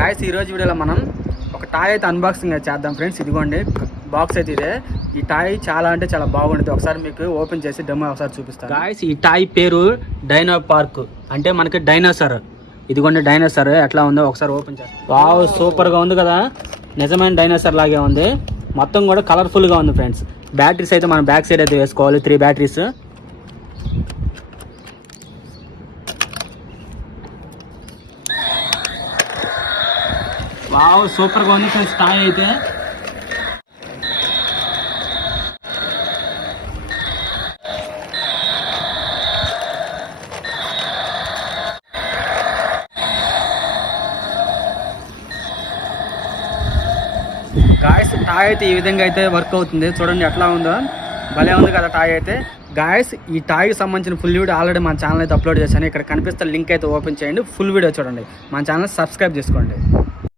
Guys ఈ రోజు వీడియోలో మనం ఒక టాయ్ అయితే అన్బాక్సింగ్ చేద్దాం ఫ్రెండ్స్. ఇదిగోండి బాక్స్ అయితే ఇదే. ఈ టాయ్ చాలా అంటే చాలా బాగుంటుంది. ఒకసారి మీకు ఓపెన్ చేసి డెమో ఒకసారి చూపిస్తాను. గాయస్ ఈ టాయ్ పేరు డైనో పార్క్, అంటే మనకి డైనోసార్. ఇదిగోండి డైనోసార్ ఎట్లా ఉందో ఒకసారి ఓపెన్ చేస్తాం. వావ్ సూపర్గా ఉంది కదా, నిజమైన డైనోసార్ లాగే ఉంది. మొత్తం కూడా కలర్ఫుల్గా ఉంది ఫ్రెండ్స్. బ్యాటరీస్ అయితే మనం బ్యాక్ సైడ్ అయితే వేసుకోవాలి, 3 బ్యాటరీస్. వావ్ సూపర్గా ఉంది ఫ్రెండ్స్ టాయ్ అయితే. గాయస్ టాయ్ అయితే ఈ విధంగా అయితే వర్క్ అవుతుంది. చూడండి ఎట్లా ఉందో, భలే ఉంది కదా టాయ్ అయితే. గాయస్ ఈ టాయ్కి సంబంధించిన ఫుల్ వీడియో ఆల్రెడీ మన ఛానల్ అయితే అప్లోడ్ చేశాను. ఇక్కడ కనిపిస్తే లింక్ అయితే ఓపెన్ చేయండి, ఫుల్ వీడియో చూడండి. మన ఛానల్ సబ్స్క్రైబ్ చేసుకోండి.